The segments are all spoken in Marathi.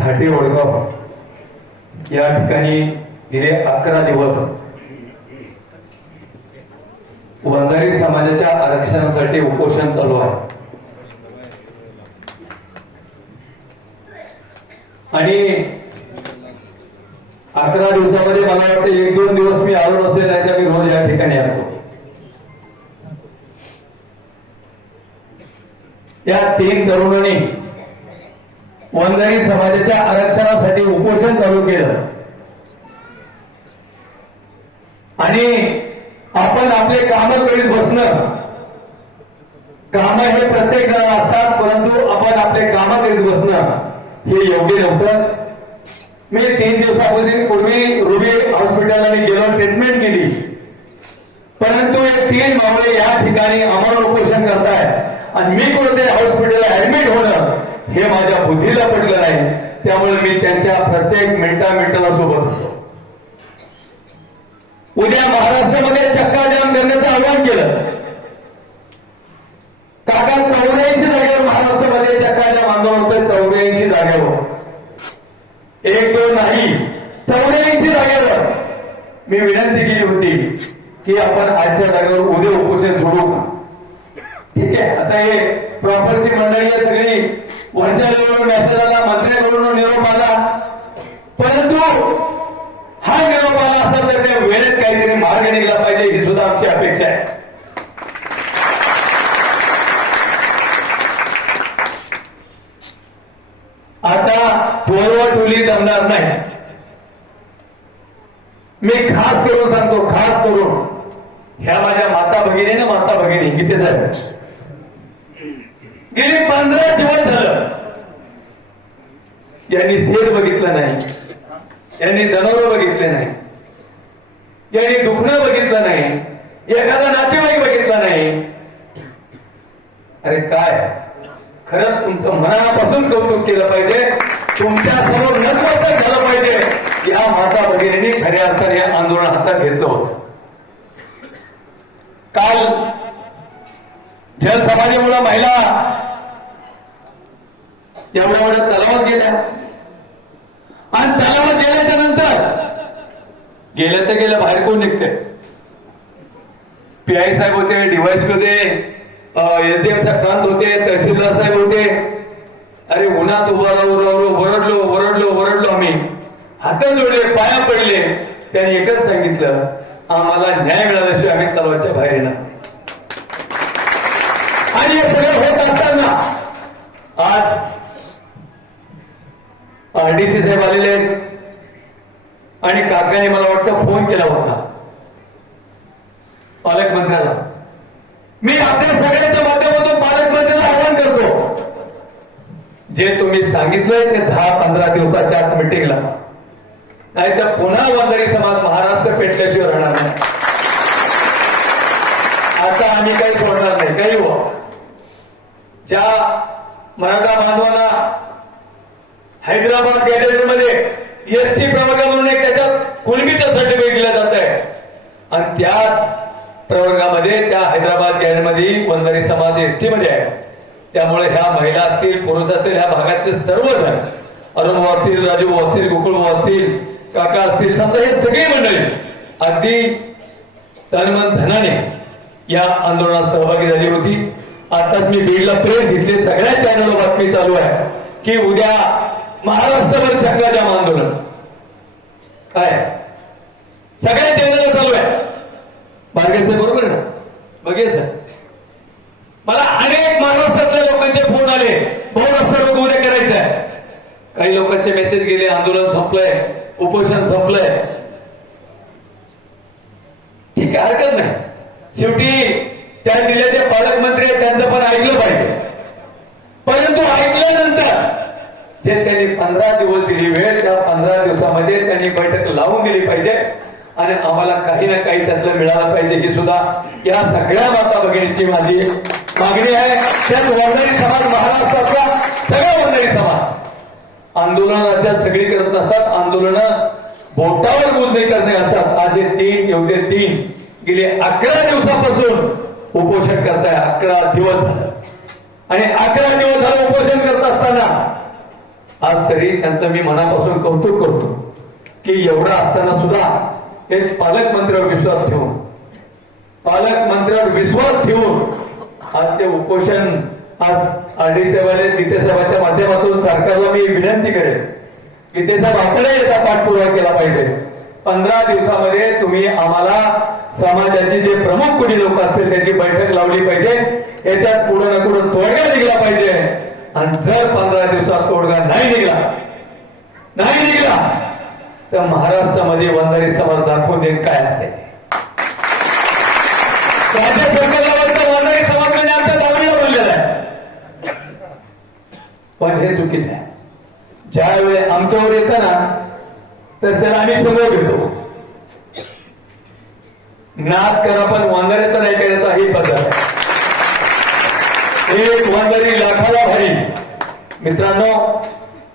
थाटे वडगाव. या ठिकाणी गेले अकरा दिवस. वंजारी समाजाच्या आरक्षणासाठी उपोषण चालू आहे. आणि अकरा दिवसामध्ये मला वाटतं एक दोन दिवस मी आलो नसेल नाही तर मी रोज या ठिकाणी असतो. या तीन तरुणांनी वंजारी समाजाच्या आरक्षणासाठी उपोषण चालू केलं. आणि आपण आपले काम करीत बसणं. काम हे प्रत्येक जण असतात परंतु आपण आपले काम करीत बसणं हे योग्य नव्हतं. मी तीन दिवसापूर्वी पूर्वी रुबी हॉस्पिटलला मी गेलो ट्रीटमेंट केली. परंतु हे तीन मावळे या ठिकाणी अमर उपोषण करतायत. आणि मी कोणते हॉस्पिटलला ऍडमिट होणं हे माझ्या बुद्धीला पडलं नाही. त्यामुळे मी त्यांच्या प्रत्येक मिनिटा मिनिटाला सोबत होतो. उद्या महाराष्ट्रामध्ये चक्का जाम करण्याचं आवाहन केलं. काका चौऱ्याऐंशी जागेवर महाराष्ट्रामध्ये चक्का जाम आंदोलन होतं चौऱ्याऐंशी जागेवर. एक दोन नाही. चौऱ्याऐंशी जागेवर मी विनंती केली होती की आपण आजच्या जागेवर उद्या उपोषण सोडू ठीक आहे? आता हे प्रॉपरची मंडळी आहे सगळी. वरच्या लेवलवर मेसेज आला मंत्र्याकडून निरोप आला. परंतु हा निरोप आला असेल तर त्या वेळेत काहीतरी मार्ग निघला पाहिजे ही सुद्धा आमची अपेक्षा आहे. आता टोलवा टोली जमणार नाही. मी खास करून सांगतो खास करून. ह्या माझ्या माता भगिनी ना माता भगिनी गीते साहेब. गेले पंधरा दिवस झालं. यांनी शेर बघितलं नाही. यांनी जनावर बघितले नाही. यांनी दुखणं बघितलं नाही. एखादा नातेवाईक बघितला नाही. अरे काय? खरंच तुमचं मनापासून कौतुक केलं पाहिजे. तुमच्यासमोर नसं झालं पाहिजे. या माता भगिनीने खऱ्या अर्थाने आंदोलन हातात घेतलं होतं. काल जल समाधीमुळे महिला एवढ्या एवढ्या तलावात गेल्या. आणि तलावात गेल्याच्यानंतर गेल्या तर गेल्या बाहेर कोण निघते पी आय साहेब होते डिवाइस होते एसडीएम साहेब होते तहसीलदार साहेब होते. अरे उन्हात उभा राहू राहू वरडलो वरडलो वरडलो आम्ही. हात जोडले पाया पडले. त्यांनी एकच सांगितलं आम्हाला न्याय मिळाल्याशिवाय आम्ही तलावाच्या बाहेर येणार नाही. आणि हे सगळं होत असताना आज आरडीसी साहेब आलेले आहेत आणि मला वाटतं फोन केला होता. पालकमंत्र्याला. मी आपल्या सगळ्यांच्या माध्यमातून पालकमंत्र्याला आवाहन करतो. जे तुम्ही सांगितलंय ते दहा पंधरा दिवसाच्या आत मिटिंगला. नाही तर पुन्हा वंजारी समाज महाराष्ट्र पेटल्याशिवाय राहणार नाही. आता आम्ही काही सोडणार नाही. काही हो. ज्या मराठा बांधवांना हैदराबाद गॅजेटमध्ये एसटी प्रवर्ग म्हणून एक त्याच्यात कुलबीचं सर्टिफिकेट दिलं जात आहे आणि त्याच प्रवर्गामध्ये त्या मध्ये गॅजेटमध्ये वंजारी समाज एसटी मध्ये आहे. त्यामुळे ह्या महिला असतील पुरुष असतील ह्या भागातले सर्वजण अरुण भाऊ असतील राजू भाऊ असतील गोकुळ भाऊ असतील काका असतील समजा हे सगळी मंडळी अगदी तनमन धनाने या आंदोलनात सहभागी झाली होती. आताच मी बीडला प्रेस घेतले सगळ्या चॅनलवर बातमी चालू आहे की उद्या महाराष्ट्रभर चक्काजाम आंदोलन. काय? सगळ्या चॅनल चालू आहे. बारगे बरोबर ना? बघे सर मला अनेक महाराष्ट्रातल्या लोकांचे फोन आले. भाऊ रस्ता रोग उद्या करायचा काही लोकांचे मेसेज गेले आंदोलन संपलंय उपोषण संपलंय. ठीक आहे हरकत नाही. शेवटी त्या जिल्ह्याचे पालकमंत्री आहेत त्यांचं पण ऐकलं पाहिजे. परंतु ऐकल्यानंतर जे त्यांनी पंधरा दिवस दिली वेळ त्या पंधरा दिवसामध्ये त्यांनी बैठक लावून दिली पाहिजे. आणि आम्हाला काही ना काही त्यातलं मिळालं पाहिजे ही सुद्धा या सगळ्या माता भगिनीची माझी मागणी आहे. त्यात वर्णारी समाज महाराष्ट्रातला सगळा वंजारी समाज आंदोलन राज्यात सगळी करत नसतात. आंदोलन बोटावर मोजणी करणे असतात. आज हे तीन एवढे तीन. गेले अकरा दिवसापासून उपोषण करताय. अकरा दिवस झालं. आणि अकरा दिवस झालं उपोषण करत असताना. आज तरी त्यांचं मी मनापासून कौतुक करतो की एवढं असताना सुद्धा एक पालकमंत्र्यावर विश्वास ठेवून पालकमंत्र्यावर विश्वास ठेवून आज ते उपोषण आज आर साहेबांनी गीते साहेबांच्या माध्यमातून सरकारला मी विनंती करेन. गीते साहेब आपणही याचा पाठपुरावा केला पाहिजे. पंधरा दिवसामध्ये तुम्ही आम्हाला समाजाचे जे प्रमुख कोणी लोक असतील त्याची बैठक लावली पाहिजे. याच्यात पुढे ना कुठं तोडगा निघला पाहिजे. आणि जर पंधरा दिवसात तोडगा नाही निघला नाही निघला तर महाराष्ट्रामध्ये वंजारी समाज दाखवून देत काय असते राज्य सरकारला वाटतं वंजारी समाज म्हणजे आमच्या दावणीला बोललेला आहे पण हे चुकीचं आहे. ज्यावेळी आमच्यावर येताना तर त्याला आम्ही समोर घेतो. नाद करा पण वांगाऱ्याचा नाही करायचा ही पद्धत एक वांगारी लाखाला भारी. मित्रांनो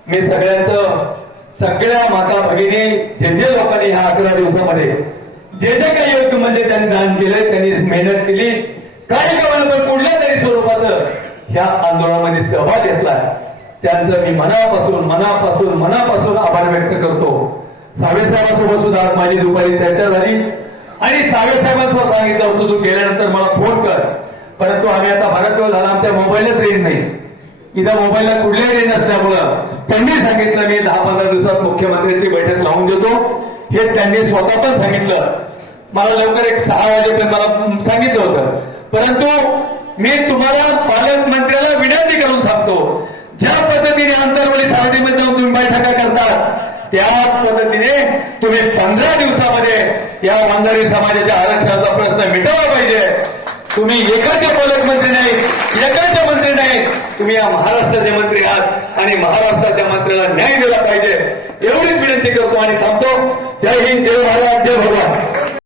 मी सगळ्यांचं सगळ्या माता भगिनी जे जे लोकांनी ह्या अकरा दिवसामध्ये जे जे काही योग्य म्हणजे त्यांनी दान केलंय त्यांनी मेहनत केली काही कमाल पण कुठल्या तरी स्वरूपाचं ह्या आंदोलनामध्ये सहभाग घेतला. त्यांचं मी मनापासून मनापासून मनापासून आभार व्यक्त करतो. सावेसाहेबांसोबत सुद्धा आज माझी दुपारी चर्चा झाली. आणि सावेसाहेबांसोबत सांगितलं होतं तू गेल्यानंतर मला फोन कर. परंतु आम्ही आता बराच वेळ झाला आमच्या मोबाईलच रेंज नाही. इथं मोबाईलला कुठल्याही रेंज नसल्यामुळं त्यांनी सांगितलं मी दहा पंधरा दिवसात मुख्यमंत्र्यांची बैठक लावून देतो. हे त्यांनी स्वतः पण सांगितलं. मला लवकर एक सहा वाजेपर्यंत मला सांगितलं होतं. परंतु मी तुम्हाला पालकमंत्र्याला ज्या पद्धतीने अंतरवली समितीमध्ये जाऊन तुम्ही बैठका करतात त्याच पद्धतीने तुम्ही पंधरा दिवसामध्ये या वंजारी समाजाच्या आरक्षणाचा प्रश्न मिटवला पाहिजे. तुम्ही एकाचे पालकमंत्री नाही एकाचे मंत्री नाही तुम्ही या महाराष्ट्राचे मंत्री आहात आणि महाराष्ट्राच्या मंत्र्याला न्याय दिला पाहिजे. एवढीच विनंती करतो आणि थांबतो. जय हिंद जय महाराज जय भगवान.